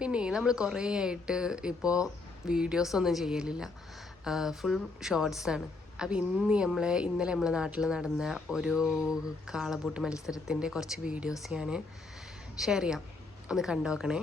പിന്നെ നമ്മൾ കുറേ ആയിട്ട് ഇപ്പോൾ വീഡിയോസ് ഒന്നും ചെയ്യലില്ല, ഫുൾ ഷോർട്സാണ്. അപ്പോൾ ഇന്നലെ നമ്മളെ നാട്ടിൽ നടന്ന ഒരു കാളപൂട്ട് മത്സരത്തിൻ്റെ കുറച്ച് വീഡിയോസ് ഞാൻ ഷെയർ ചെയ്യാം, ഒന്ന് കണ്ടു നോക്കണേ.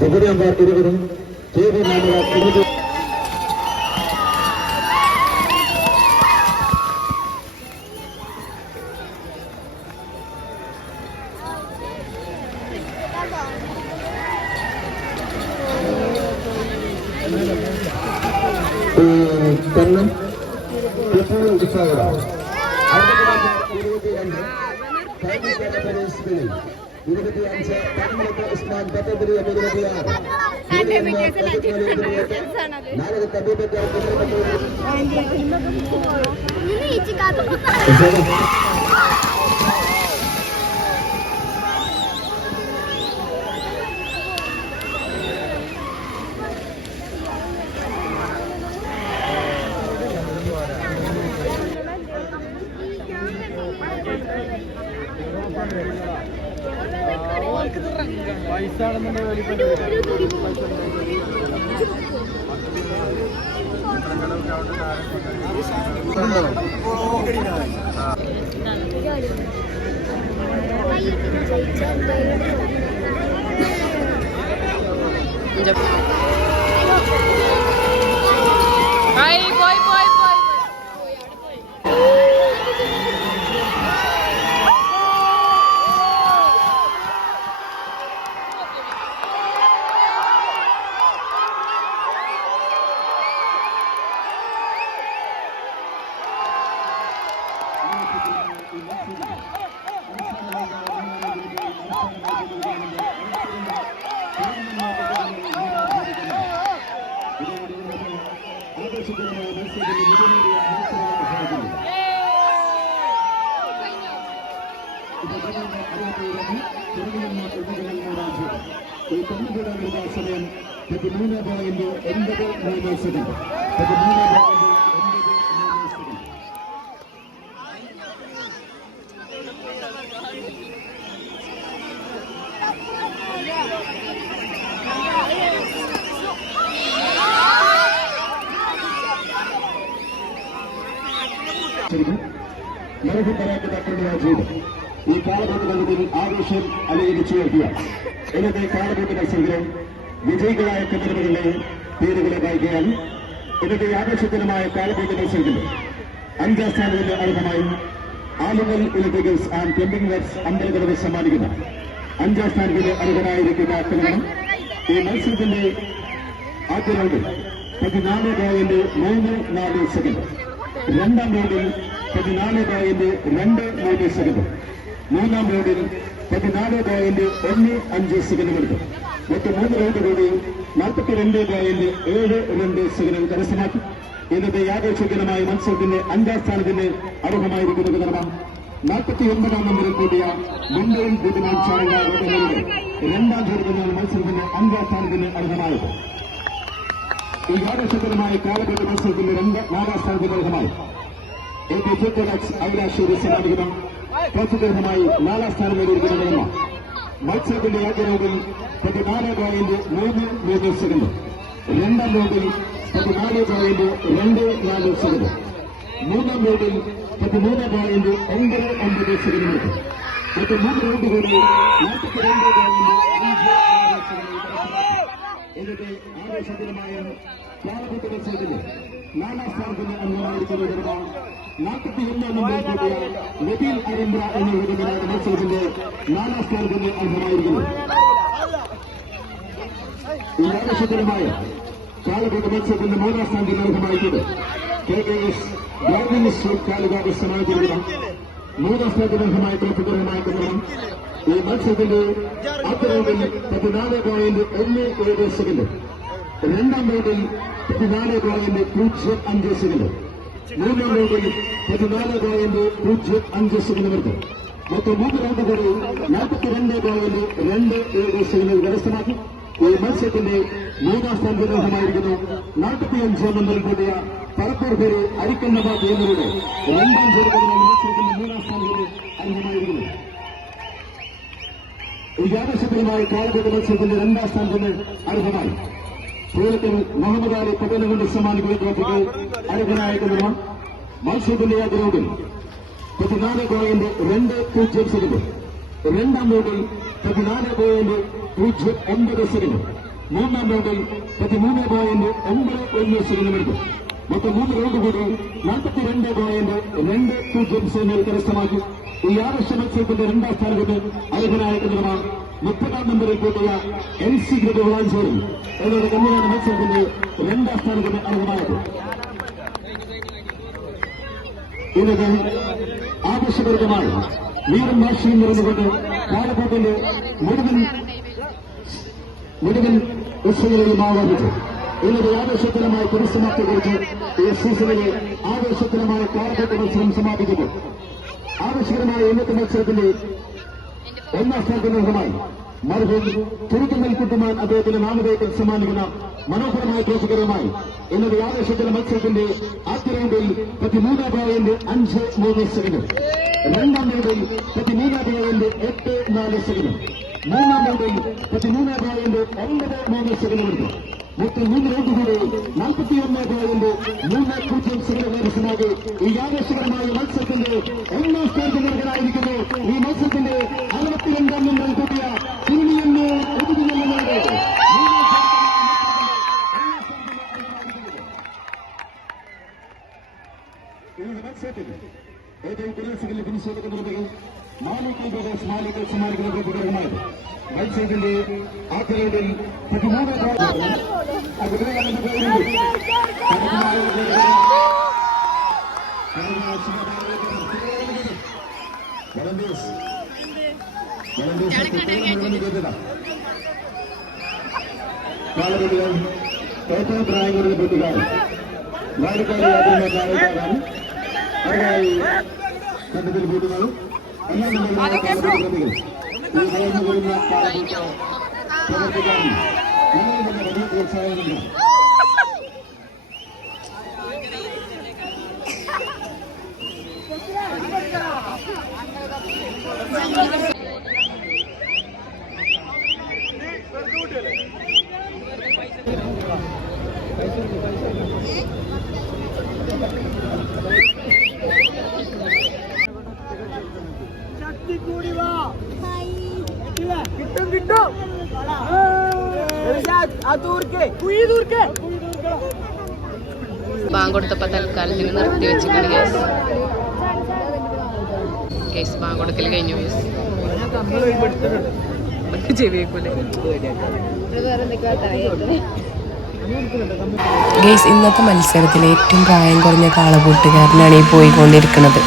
ജനുവരി നമ്പർ 20 KV നമ്പർ 20 കൊല്ലം ഉത്സാഹ ഉസ്മാൻ പദ്ധതി സമയം 13.83 സെക്കൻഡ്. ഈ കാലഘട്ട പദ്ധതിയിൽ ആവേശം അലയടിച്ചു വരുക. ഇന്നത്തെ കാലഘട്ട മത്സരത്തിലെ വിജയികളായ കമ്പനികളുടെ പേരുകളെ വായിക്കുകയാണ്. ഇന്നത്തെ ആവേശജനമായ കാലഘട്ട മത്സരത്തിൽ 5ാം സ്ഥാനത്തിന് അർഹമായി ആലുവൽ electricals and plumbing works Ambalakkadavu സമ്മാനിക്കുന്ന 5ാം സ്ഥാനത്തിന് അർഹനായിരിക്കുന്ന കമ്പനി ഈ മത്സരത്തിന്റെ ആദ്യ റൗണ്ടിൽ 14.34 സെക്കൻഡ്, 2ാം റൗണ്ടിൽ 14.23 സെക്കൻഡ്, 3ാം റൗണ്ടിൽ 14.15 സെക്കൻഡ് എടുത്തു. മറ്റ് 3 റൗണ്ട് കൂടി 42.72 സെക്കൻഡ് കരസ്ഥമാക്കി. ഇന്നത്തെ യാദൃച്ഛികമായ മത്സരത്തിന്റെ 5ാം സ്ഥാനത്തിന് അർഹമായിരിക്കുന്ന വിതരണം 49ാം നമ്പറിൽ കൂടിയ മുംബൈ ബുദ്ധിമാൻ ചാരങ്ക റോഡുകളുടെ 2ാം ഘട്ടത്തിലാണ് മത്സരത്തിന്റെ 5ാം സ്ഥാനത്തിന് അർഹമായത്. ഈ യാദൃച്ഛികമായ കാലഘട്ട മത്സരത്തിന്റെ 4ാം സ്ഥാനത്തിന് അർഹമായി ഔരാശ്ശേരി സമാപിക്കണം. പ്രസിദ്ധമായി 4ാം സ്ഥാനം നേടിയിരിക്കുന്നതെന്ന മത്സരത്തിന്റെ ആദ്യ റൗണ്ടിൽ 14.33 സെക്കൻഡ്, 2ാം റൗണ്ടിൽ 14.24 സെക്കൻഡ്, 3ാം റൗണ്ടിൽ 13.95 സെക്കൻഡ് എടുത്തു. മറ്റ് 3 റൗണ്ട് കൂടി 42.56 സെക്കൻഡ്. എന്നിട്ട് ആവേശകരമായ കാലഘട്ട മത്സരത്തിന്റെ 4ാം സ്ഥാനത്തിന് അംഗമായിരിക്കുന്ന 41ാം നമ്പറിൽ കൂടിയ നബീൽ അരമ്പ്ര എന്ന വിധത്തിലാണ് മത്സരത്തിന്റെ 4ാം സ്ഥാനത്തിന് അർഹമായിരിക്കുന്നത്. ഈ ആവേശകരമായ കാലഘട്ട മത്സരത്തിന്റെ 3ാം സ്ഥാനത്തിന് അർഹമായിട്ടുണ്ട് KKS ഗവൺമെന്റ് സ്കൂൾ കാലിക സമാപിച്ചിരിക്കണം. 3ാം സ്ഥാനത്തിന് അർഹമായ പ്രസിദ്ധമായ കമ്പനി ഈ മത്സരത്തിന്റെ ആദ്യ റൗണ്ടിൽ 14.17 സെക്കൻഡ്, രണ്ടാം റൗണ്ടിൽ 14.05 സെക്കൻഡ്, മൂന്നാം റൗണ്ടിൽ 14.05 സെക്കൻഡ് വരെ മൊത്തം 3 റൗണ്ട് കൂടി 42.27 സെക്കൻഡ് കരസ്ഥമാക്കി ഈ മത്സരത്തിന്റെ മൂന്നാം സ്ഥാനത്തിന് അർഹമായിരിക്കുന്നു. 45 നമ്പറിൽ കൂടിയ പറപ്പൂർപേര് അരിക്കൽ നവാബ് എന്നിവരുടെ രണ്ടാം ചേർക്കുന്ന മത്സരത്തിന്റെ മൂന്നാം സ്ഥാനത്തിന് അർഹമായിരിക്കുന്നു. വിദ്യാഭ്യാസപരമായി കാലഘട്ട മത്സരത്തിന്റെ രണ്ടാം സ്ഥാനത്തിന് അർഹമായി കേരളത്തിൽ മുഹമ്മദ് അലി പട്ടേൽ കൊണ്ട് സമ്മാനിക്കുന്ന ട്രോഫിക്ക് അർഹനായിരിക്കുന്നതാണ്. മത്സരത്തിന്റെ ആദ്യ റൗണ്ടിൽ 14.20 സെക്കൻഡ്, രണ്ടാം റൗണ്ടിൽ 14.09 സെക്കൻഡ്, മൂന്നാം റൗണ്ടിൽ 13.91 സെക്കൻഡ് എടുത്തു. മൊത്തം 3 റൗണ്ട് കൂടി 42.20 സെക്കൻഡ് കരസ്ഥമാക്കി ഈ ആദർശ മത്സരത്തിന്റെ രണ്ടാം സ്ഥാനത്തിന് അർഹനായിരിക്കുന്നതാണ്. 30-ാം നമ്പറിൽ കൂട്ടിയ NC ഗ്രൂപ്പ് വളാഞ്ചേരി എന്നോട് തന്നെയാണ് മത്സരത്തിന്റെ രണ്ടാം സ്ഥാനത്തിന് അർഹമായത്. ഇന്നത് ആദർശപരമായി വീറും വാശിയും നിറഞ്ഞുകൊണ്ട് കാലഘട്ടത്തിന്റെ മുഴുവൻ ഉത്സവങ്ങളെയും ആവർത്തിച്ചു. ഇന്നത് ആവേശകരമായ പരിസമാപ്തി കുറിച്ച് ഈ സീസണിലെ ആവേശകരമായ കാലഘട്ട മത്സരം സമാപിക്കുന്നു. ആവേശകരമായ ഇന്നത്തെ മത്സരത്തിന്റെ ഒന്നാം സ്ഥാനത്തിന് അർഹമായി മർഹൂം ചുരുക്കൽ കുട്ടുമാൻ അദ്ദേഹത്തിന്റെ നാമധേയത്തിൽ സമ്മാനിക്കുന്ന മനോഹരമായ ട്രോഫികരമായി ഇന്നത്തെ ആവേശകര മത്സരത്തിന്റെ ആദ്യ റൗണ്ടിൽ 13.53 സെക്കൻഡ്, രണ്ടാം റൗണ്ടിൽ 13.84 സെക്കൻഡ്, മൂന്നാം റൗണ്ടിൽ 13.93 സെക്കൻഡ് എടുത്തു. മൊത്തം 3 റൗണ്ട് കൂടി 41.30 സെക്കൻഡ് കരസ്ഥമാക്കി ഈ ആവേശകരമായ മത്സരത്തിന്റെ ഒന്നാം സ്ഥാനത്തിന് അർഹനായിരിക്കുന്നു. ഈ മത്സരത്തിന്റെ 62-ാം നമ്പറിൽ കൂട്ടിയ സിനിമയെന്ന് ഒതുങ്ങുന്നവരുടെ മത്സരത്തിൽ ഏറ്റവും കുറഞ്ഞ സെക്കൻഡിൽ ഫിനിഷ് ചെയ്തിട്ടുണ്ടെങ്കിൽ മാലിക്കൽ ബ്രദേഴ്സ് മാലിക്കൽ സമ്മാനിക്കുന്ന ട്രോഫികരമായത്. മത്സരത്തിന്റെ ആദ്യ റൗണ്ടിൽ 13 കാലഘട്ടത്തിൽ ഏറ്റവും പ്രായം കുറഞ്ഞ കൂട്ടുകാരൻ വാഴക്കാട് യാത്രക്കാരാണ് അതിനായി സംഘത്തിൽ കൂട്ടുന്നതും എല്ലാ നിലയിലുള്ള കാലഘട്ടപ്രതികൾ ഈ വളർന്നു വരുന്ന കാലഘട്ട പ്രവർത്തിക്കാനും ഞങ്ങളിൽ തന്നെ വലിയ പ്രോത്സാഹനമുണ്ട്. ബാങ്ക് കൊടുത്തപ്പോ തൽക്കാലത്തിന് നിർത്തി വെച്ചിട്ടുണ്ട് കേസ്. ബാങ്ക് കൊടുക്കൽ കഴിഞ്ഞു ചെവിയേക്കൂലെ ഗേസ്. ഇന്നത്തെ മത്സരത്തിൽ ഏറ്റവും പ്രായം കുറഞ്ഞ കാളപൂട്ടുകാരനാണ് ഈ പോയിക്കൊണ്ടിരിക്കുന്നത്.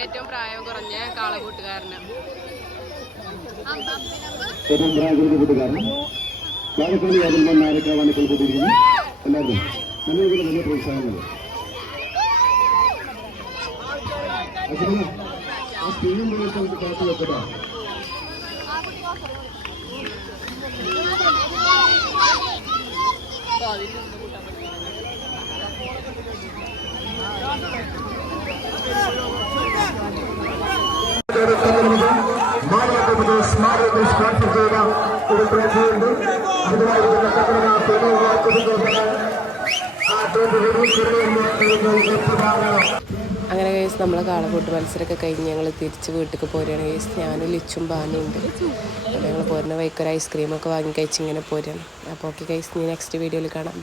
ഏറ്റവും പ്രായം കുറഞ്ഞ കാളപൂട്ടുകാരന് വാഴക്കാട് യാതൊരു നാരക്കാവാണ് കൊണ്ടിരിക്കുന്നത്. എല്ലാവരും നല്ലൊരു വലിയ പ്രോത്സാഹനങ്ങൾ. ആ സ്ത്രീയും നമുക്ക് കാത്തു വെക്കട്ടോ. സ്പോൺസർ ചെയ്ത ഒരു ട്രോഫിയുണ്ട്. അതിനായിരിക്കുന്ന അങ്ങനെ കേസ് നമ്മളെ കാളപൂട്ട് മത്സരമൊക്കെ കഴിഞ്ഞ് ഞങ്ങൾ തിരിച്ച് വീട്ടിലേക്ക് പോരുകയാണ് കേസ്. ഞാനും ലിച്ചും ബാനും ഉണ്ട്. അപ്പോൾ ഞങ്ങൾ പോരുന്ന വൈക്കൊരു ഐസ്ക്രീമൊക്കെ വാങ്ങി കഴിച്ച് ഇങ്ങനെ പോരുകയാണ്. അപ്പോൾ ഓക്കെ കേസ്, ഇനി നെക്സ്റ്റ് വീഡിയോയിൽ കാണാം. ബൈ.